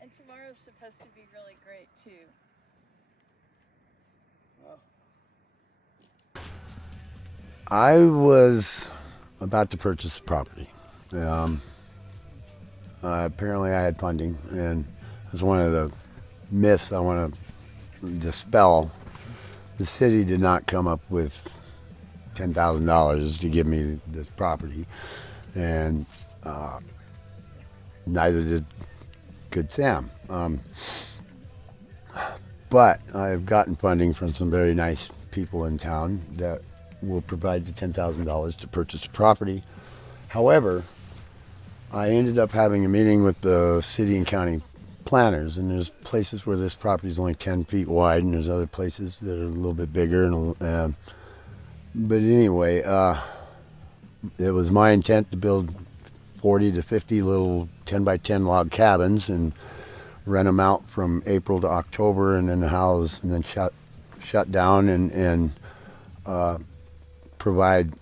And tomorrow's supposed to be really great too. I was about to purchase the property. Um, Apparently, I had funding, and that's one of the myths I want to dispel. The city did not come up with $10,000 to give me this property, and neither did Good Sam. But I've gotten funding from some very nice people in town that will provide the $10,000 to purchase the property. However, I ended up having a meeting with the city and county planners, and there's places where this property is only 10 feet wide, and there's other places that are a little bit bigger. But anyway, it was my intent to build 40 to 50 little 10 by 10 log cabins and rent them out from April to October, and then house and then shut down and provide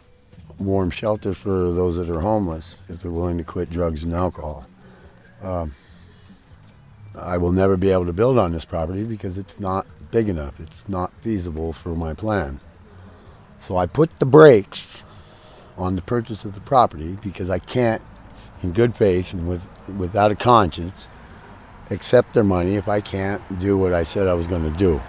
warm shelter for those that are homeless if they're willing to quit drugs and alcohol. I will never be able to build on this property because it's not big enough. It's not feasible for my plan. So I put the brakes on the purchase of the property because I can't, in good faith and without a conscience, accept their money if I can't do what I said I was going to do.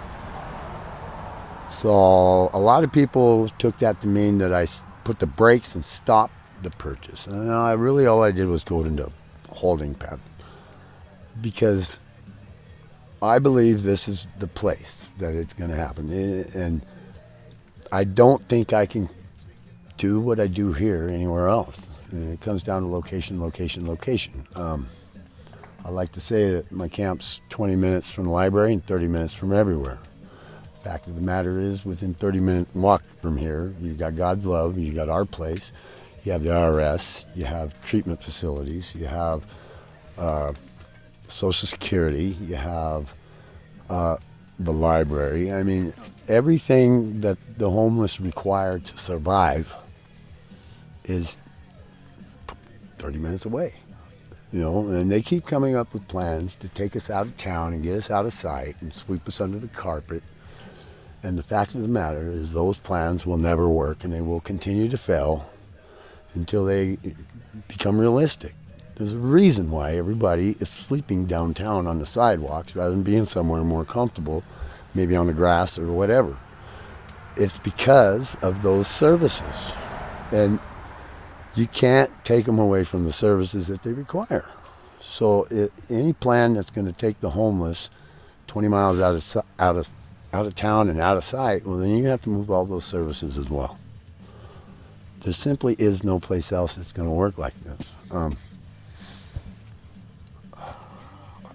So a lot of people took that to mean that I put the brakes and stopped the purchase. And all I did was go into holding pattern because I believe this is the place that it's going to happen. And I don't think I can do what I do here anywhere else. And it comes down to location, location, location. I like to say that my camp's 20 minutes from the library and 30 minutes from everywhere. Fact of the matter is, within 30-minute walk from here, you've got God's Love, you got our place, you have the IRS, you have treatment facilities, you have Social Security, you have the library. I mean, everything that the homeless require to survive is 30 minutes away. You know, and they keep coming up with plans to take us out of town and get us out of sight and sweep us under the carpet. And the fact of the matter is those plans will never work, and they will continue to fail until they become realistic. There's a reason why everybody is sleeping downtown on the sidewalks rather than being somewhere more comfortable, maybe on the grass or whatever. It's because of those services. And you can't take them away from the services that they require. So any plan that's going to take the homeless 20 miles out of town and out of sight, well, then you're going to have to move all those services as well. There simply is no place else that's going to work like this.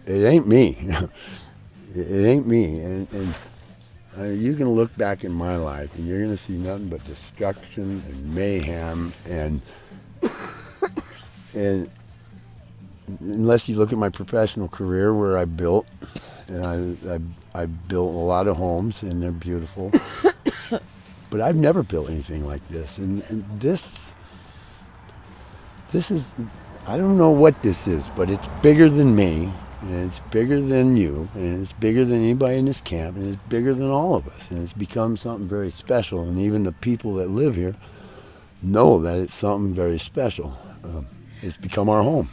It ain't me. It ain't me. And you can look back in my life and you're going to see nothing but destruction and mayhem and unless you look at my professional career where I built, and I built a lot of homes and they're beautiful, but I've never built anything like this. And this is, I don't know what this is, but it's bigger than me, and it's bigger than you, and it's bigger than anybody in this camp, and it's bigger than all of us, and it's become something very special. And even the people that live here know that it's something very special. It's become our home.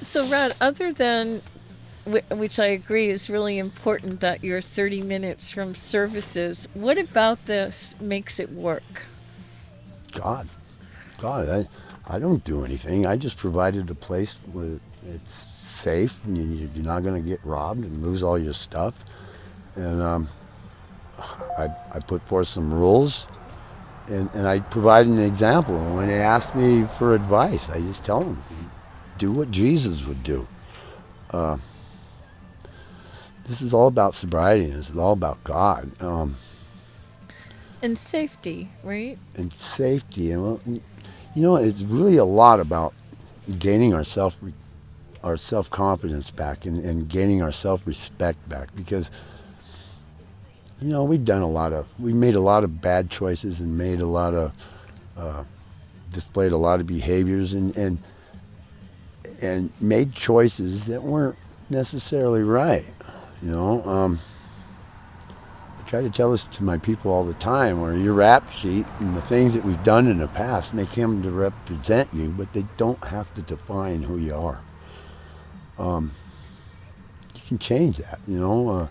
So, Rod, other than which I agree is really important that you're 30 minutes from services, what about this makes it work? God, I don't do anything. I just provided a place where it's safe and you're not going to get robbed and lose all your stuff. And I put forth some rules. And I provide an example. When they ask me for advice, I just tell them, do what Jesus would do. This is all about sobriety, and it's all about God. And safety, right? And safety. And, it's really a lot about gaining our self-confidence back and gaining our self-respect back, because we made a lot of bad choices and made a lot of, displayed a lot of behaviors, and and made choices that weren't necessarily right. You know, I try to tell this to my people all the time, where your rap sheet and the things that we've done in the past make him to represent you, but they don't have to define who you are. You can change that, you know.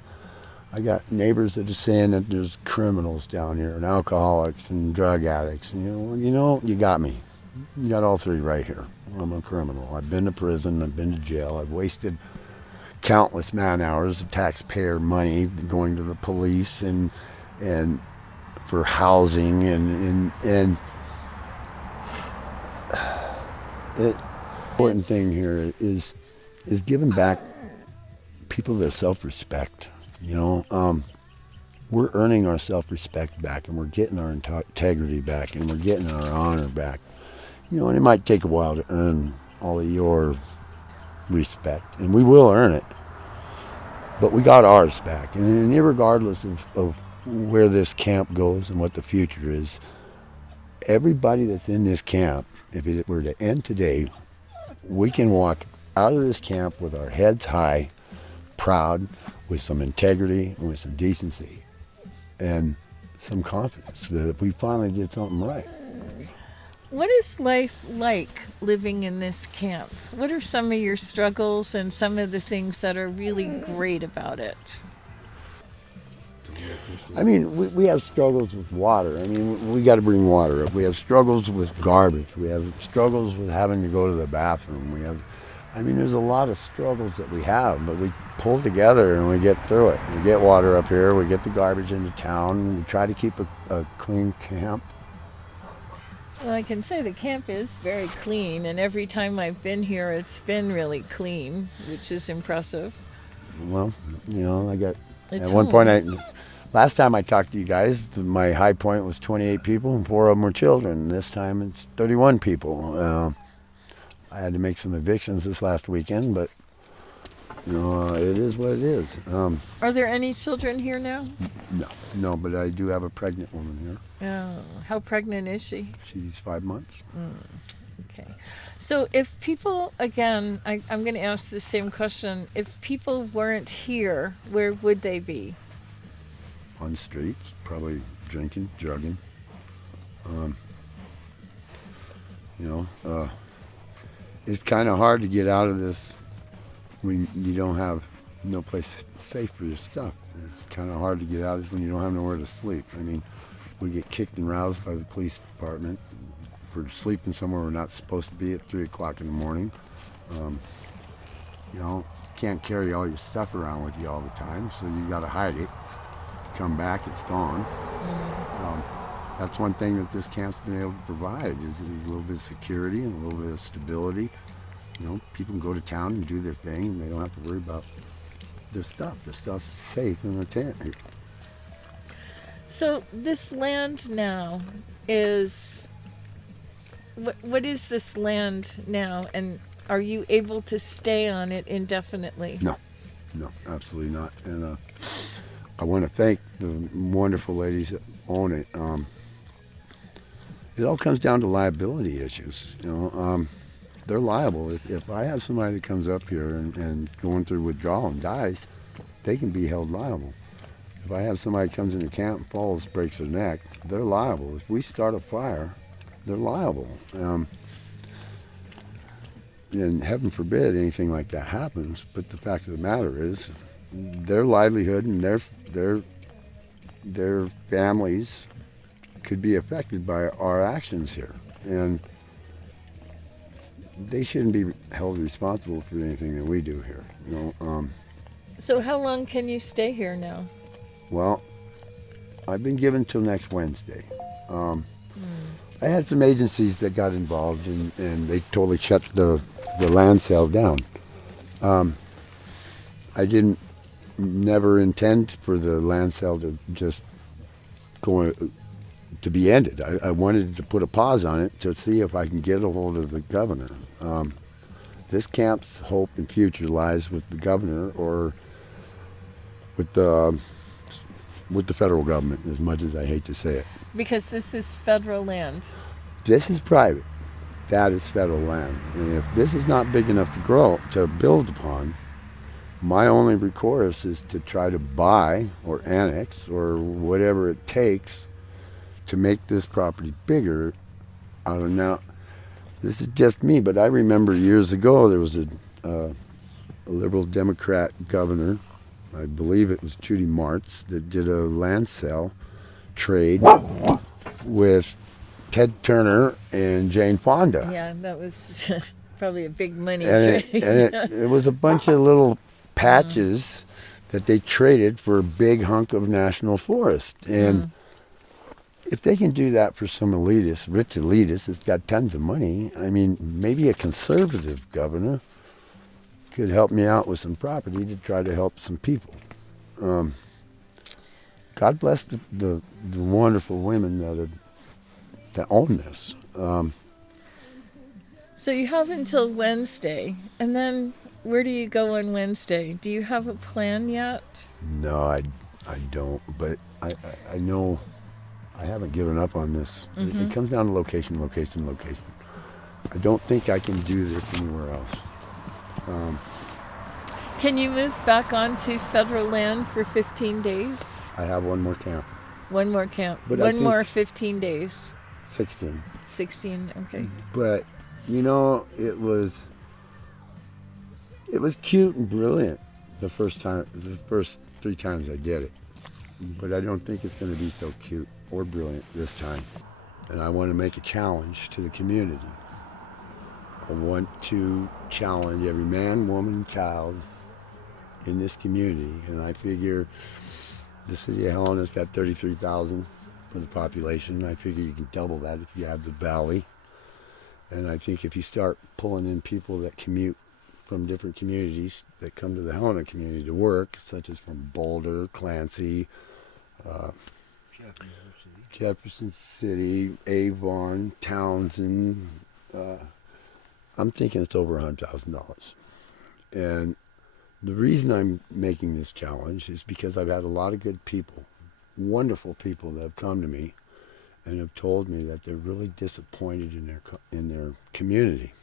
I got neighbors that are saying that there's criminals down here and alcoholics and drug addicts. And, you got me. You got all three right here. I'm a criminal. I've been to prison. I've been to jail. I've wasted countless man hours of taxpayer money going to the police and for housing and the important thing here is giving back people their self-respect. You know, we're earning our self-respect back, and we're getting our integrity back, and we're getting our honor back. You know, and it might take a while to earn all of your respect, and we will earn it. But we got ours back, and regardless of where this camp goes and what the future is, everybody that's in this camp, if it were to end today, we can walk out of this camp with our heads high, proud, with some integrity and with some decency and some confidence that we finally did something right. What is life like living in this camp? What are some of your struggles and some of the things that are really great about it? I mean, we have struggles with water. I mean, we got to bring water up. We have struggles with garbage. We have struggles with having to go to the bathroom. There's a lot of struggles that we have, but we pull together and we get through it. We get water up here. We get the garbage into town. We try to keep a clean camp. Well, I can say the camp is very clean, and every time I've been here, it's been really clean, which is impressive. Well, I got It's at one home. point. Last time I talked to you guys, my high point was 28 people, and 4 of them were children. This time it's 31 people. I had to make some evictions this last weekend, but it is what it is. Are there any children here now? No, but I do have a pregnant woman here. Oh, how pregnant is she? She's 5 months. Okay. So if people, again, I'm going to ask the same question. If people weren't here, where would they be? On the streets, probably drinking, drugging. It's kind of hard to get out of this when you don't have no place safe for your stuff. It's kind of hard to get out of this when you don't have nowhere to sleep. I mean, we get kicked and roused by the police department for sleeping somewhere we're not supposed to be at 3 o'clock in the morning. You can't carry all your stuff around with you all the time, so you got to hide it. Come back, it's gone. That's one thing that this camp's been able to provide is a little bit of security and a little bit of stability. People can go to town and do their thing, and they don't have to worry about their stuff. Their stuff's safe in a tent here. So this land now is, what is this land now, and are you able to stay on it indefinitely? No, absolutely not. And I want to thank the wonderful ladies that own it. It all comes down to liability issues. They're liable. If I have somebody that comes up here and going through withdrawal and dies, they can be held liable. If I have somebody comes into camp and falls, breaks their neck, they're liable. If we start a fire, they're liable. And heaven forbid anything like that happens, but the fact of the matter is their livelihood and their families could be affected by our actions here. And they shouldn't be held responsible for anything that we do here. So how long can you stay here now? Well, I've been given till next Wednesday. I had some agencies that got involved and they totally shut the land sale down. I didn't never intend for the land sale to just to be ended. I wanted to put a pause on it to see if I can get a hold of the governor. This camp's hope and future lies with the governor or with the federal government, as much as I hate to say it. Because this is federal land. This is private. that is federal land. And if this is not big enough to build upon, my only recourse is to try to buy or annex or whatever it takes to make this property bigger. I don't know. This is just me, but I remember years ago there was a liberal Democrat governor, I believe it was Judy Marts, that did a land sale trade with Ted Turner and Jane Fonda. Yeah, that was probably a big money And trade. it was a bunch of little patches that they traded for a big hunk of national forest. And if they can do that for some elitist, rich elitist that's got tons of money, I mean, maybe a conservative governor could help me out with some property to try to help some people. God bless the wonderful women that own this. So you have until Wednesday, and then where do you go on Wednesday? Do you have a plan yet? No, I don't, but I know I haven't given up on this. It comes down to location, location, location. I don't think I can do this anywhere else. Can you move back onto federal land for 15 days? I have one more camp. One more camp. But I one think- more 15 days. 16. 16, okay. But, you know, it was cute and brilliant the first 3 times I did it. But I don't think it's going to be so cute or brilliant this time. And I want to make a challenge to the community. I want to challenge every man, woman, child in this community. And I figure the city of Helena's got 33,000 for the population. I figure you can double that if you add the valley. And I think if you start pulling in people that commute from different communities that come to the Helena community to work, such as from Boulder, Clancy, Jefferson City, Avon, Townsend, I'm thinking it's over $100,000. And the reason I'm making this challenge is because I've had a lot of good people, wonderful people that have come to me and have told me that they're really disappointed in their community.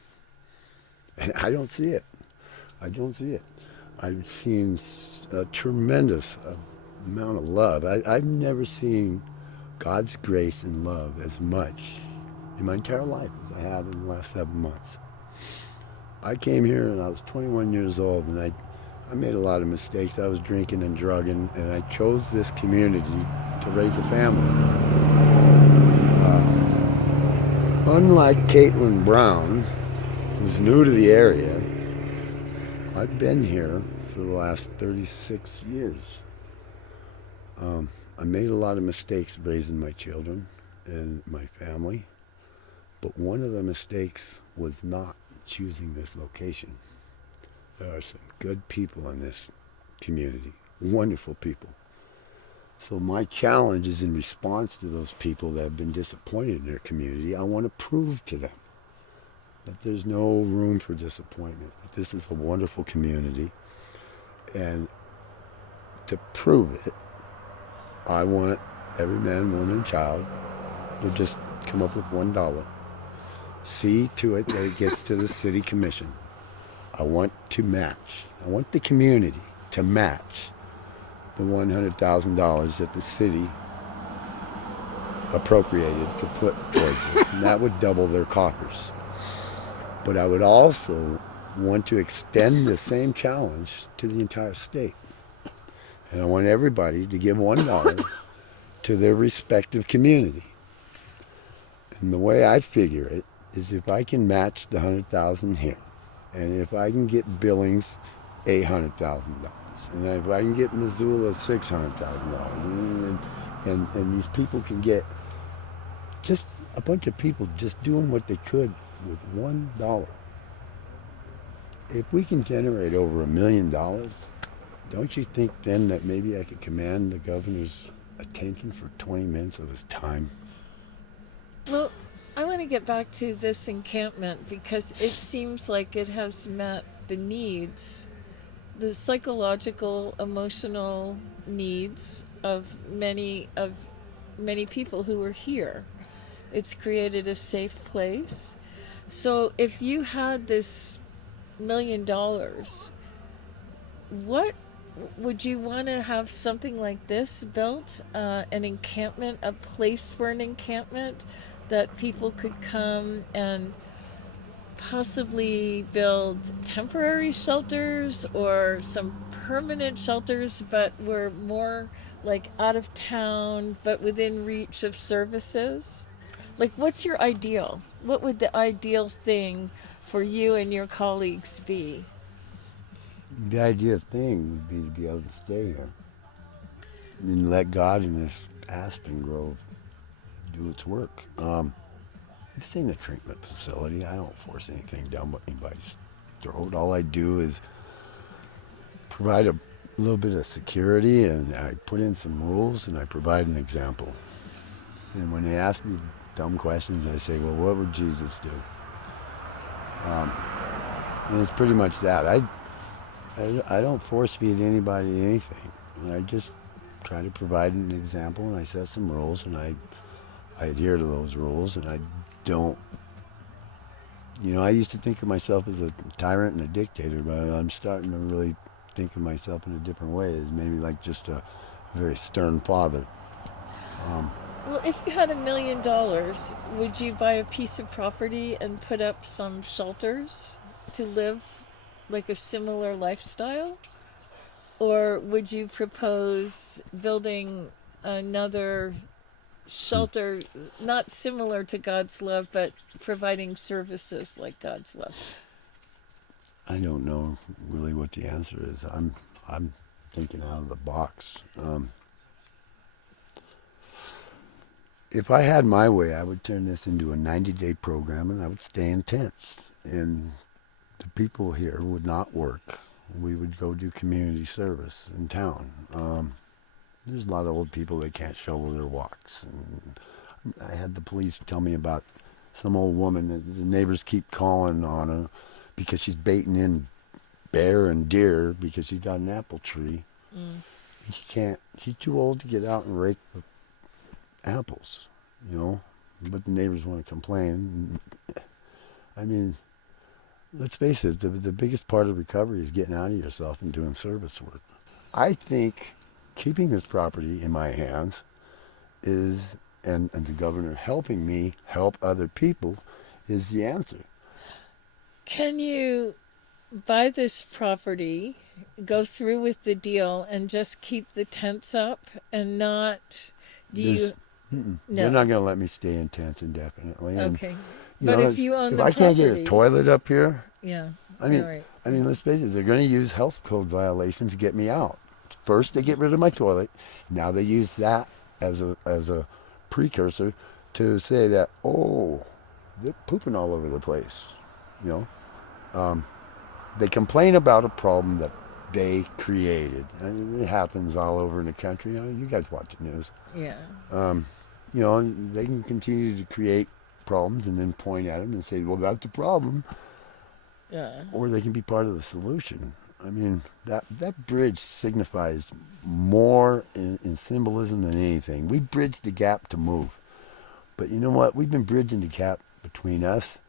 And I don't see it. I don't see it. I've seen a tremendous amount of love. I've never seen God's grace and love as much in my entire life as I have in the last 7 months. I came here and I was 21 years old, and I made a lot of mistakes. I was drinking and drugging, and I chose this community to raise a family. Unlike Caitlin Brown, who's new to the area, I've been here for the last 36 years. I made a lot of mistakes raising my children and my family, but one of the mistakes was not choosing this location. There are some good people in this community, wonderful people. So my challenge is in response to those people that have been disappointed in their community. I want to prove to them that there's no room for disappointment, that this is a wonderful community. And to prove it, I want every man, woman, and child to just come up with $1. See to it that it gets to the city commission. I want to match. I want the community to match the $100,000 that the city appropriated to put towards this. And that would double their coffers. But I would also want to extend the same challenge to the entire state. And I want everybody to give $1 to their respective community. And the way I figure it is if I can match the $100,000 here, and if I can get Billings $800,000, and if I can get Missoula $600,000, and these people can get just a bunch of people just doing what they could with $1. If we can generate over $1 million, don't you think then that maybe I could command the governor's attention for 20 minutes of his time? Well, I want to get back to this encampment because it seems like it has met the needs, the psychological, emotional needs of many people who are here. It's created a safe place. So if you had this $1 million, what would you want to have something like this built? An encampment, a place for an encampment that people could come and possibly build temporary shelters or some permanent shelters, but were more like out of town but within reach of services? Like, what's your ideal? What would the ideal thing for you and your colleagues be? The idea thing would be to be able to stay here and let God and this aspen grove do its work. This ain't a treatment facility. I don't force anything down anybody's throat. All I do is provide a little bit of security, and I put in some rules, and I provide an example. And when they ask me dumb questions, I say, well, what would Jesus do? And it's pretty much that. I don't force feed anybody anything. I just try to provide an example, and I set some rules, and I adhere to those rules, and I don't. I used to think of myself as a tyrant and a dictator, but I'm starting to really think of myself in a different way, as maybe like just a very stern father. Well, if you had $1 million, would you buy a piece of property and put up some shelters to live like a similar lifestyle? Or would you propose building another shelter, not similar to God's love, but providing services like God's love? I don't know really what the answer is. I'm thinking out of the box. If I had my way, I would turn this into a 90-day program, and I would stay in tents. And the people here would not work. We would go do community service in town. There's a lot of old people that can't shovel their walks. And I had the police tell me about some old woman that the neighbors keep calling on her because she's baiting in bear and deer because she's got an apple tree. Mm. And she can't. She's too old to get out and rake the apples, but the neighbors want to complain. I mean, let's face it, the biggest part of recovery is getting out of yourself and doing service work. I think keeping this property in my hands is, and the governor helping me help other people, is the answer. Can you buy this property, go through with the deal, and just keep the tents up and not? Do you? No. No. They're not going to let me stay in tents indefinitely. And, Okay. But if you own the I property, can't get a toilet up here, yeah. I mean, Right. let's face it, they're going to use health code violations to get me out. First, they get rid of my toilet. Now they use that as a precursor to say that, oh, they're pooping all over the place. They complain about a problem that they created. And it happens all over in the country. You guys watch the news. Yeah. They can continue to create problems and then point at them and say, well, that's the problem. Yeah. Or they can be part of the solution. I mean, that bridge signifies more in symbolism than anything. We bridged the gap to move. But you know what? We've been bridging the gap between us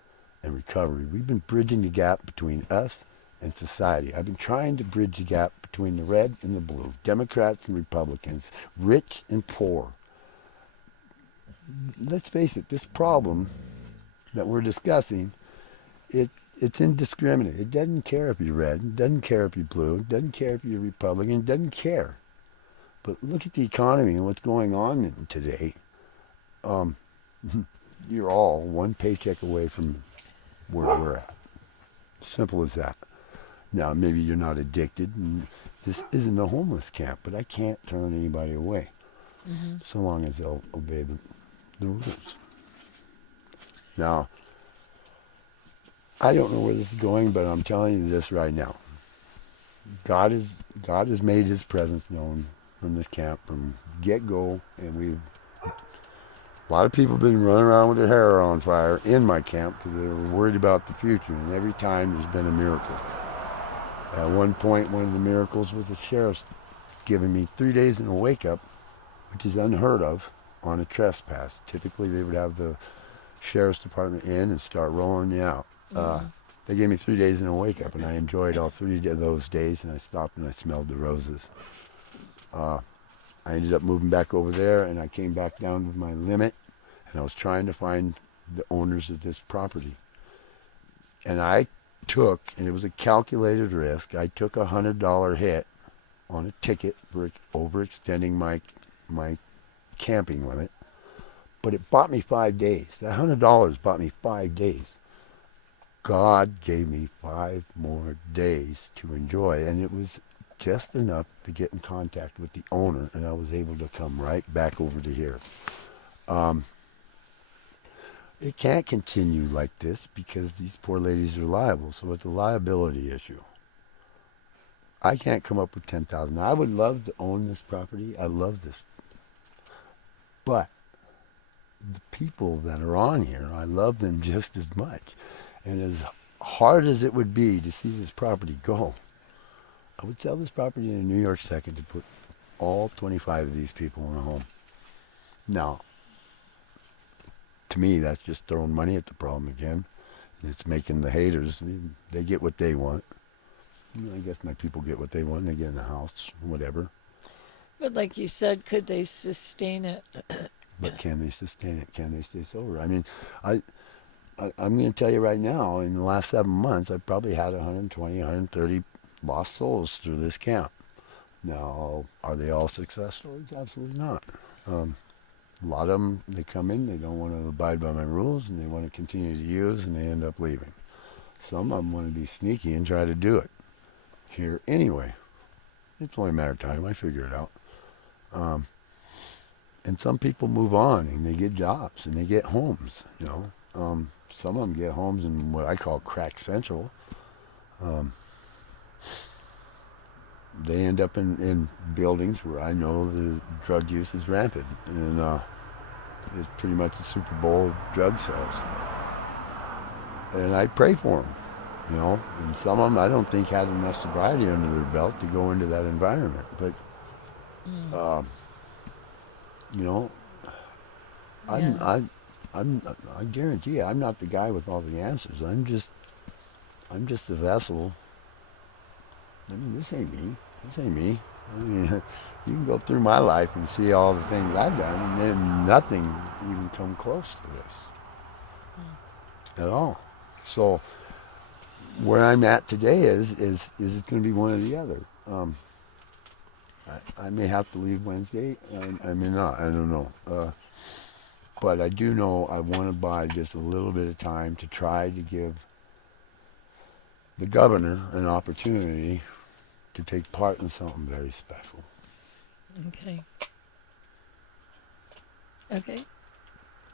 and recovery. We've been bridging the gap between us and society. I've been trying to bridge the gap between the red and the blue, Democrats and Republicans, rich and poor. Let's face it, this problem that we're discussing, it's indiscriminate. It doesn't care if you're red, it doesn't care if you're blue, it doesn't care if you're Republican, it doesn't care. But look at the economy and what's going on today. You're all one paycheck away from where we're at. Simple as that. Now, maybe you're not addicted, and this isn't a homeless camp, but I can't turn anybody away so long as they'll obey the rules. Now, I don't know where this is going, but I'm telling you this right now. God has made His presence known from this camp from get-go, and a lot of people have been running around with their hair on fire in my camp because they were worried about the future, and every time there's been a miracle. At one point, one of the miracles was the sheriff's giving me 3 days in a wake-up, which is unheard of on a trespass. Typically, they would have the sheriff's department in and start rolling you out. They gave me 3 days in a wake up, and I enjoyed all 3 of those days. And I stopped and I smelled the roses. I ended up moving back over there, and I came back down with my limit, and I was trying to find the owners of this property. And I took, and it was a calculated risk, I took $100 hit on a ticket for overextending my camping limit, but it bought me 5 days. That $100 bought me 5 days. God gave me 5 more days to enjoy, and it was just enough to get in contact with the owner, and I was able to come right back over to here. It can't continue like this because these poor ladies are liable, so it's a liability issue. I can't come up with $10,000. I would love to own this property. I love this. But the people that are on here, I love them just as much. And as hard as it would be to see this property go, I would sell this property in a New York second to put all 25 of these people in a home. Now, to me, that's just throwing money at the problem again. It's making the haters, they get what they want. I guess my people get what they want. They get in the house, whatever. But like you said, could they sustain it? But can they sustain it? Can they stay sober? I mean, I'm going to tell you right now, in the last 7 months, I've probably had 120, 130 lost souls through this camp. Now, are they all success stories? Absolutely not. A lot of them, they come in, they don't want to abide by my rules, and they want to continue to use, and they end up leaving. Some of them want to be sneaky and try to do it here anyway. It's only a matter of time. I figure it out. And some people move on, and they get jobs, and they get homes, you know. Some of them get homes in what I call crack central. They end up in buildings where I know the drug use is rampant, and it's pretty much the Super Bowl of drug sales. And I pray for them, you know. And some of them I don't think had enough sobriety under their belt to go into that environment. But, you know, I guarantee you, I'm not the guy with all the answers. I'm just a vessel. I mean, this ain't me. This ain't me. I mean, you can go through my life and see all the things I've done, and then nothing even come close to this at all. So where I'm at today is it going to be one or the other? I may have to leave Wednesday. I may not. I don't know. But I do know I want to buy just a little bit of time to try to give the governor an opportunity to take part in something very special. Okay.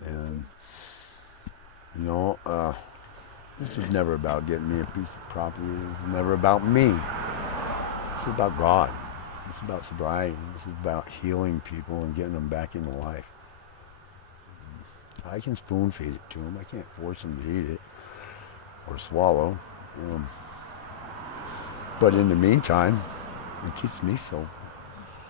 And, you know, this was never about getting me a piece of property. It was never about me. This is about God. This is about sobriety. This is about healing people and getting them back into life. I can spoon feed it to them. I can't force them to eat it or swallow. But in the meantime, it keeps me sober.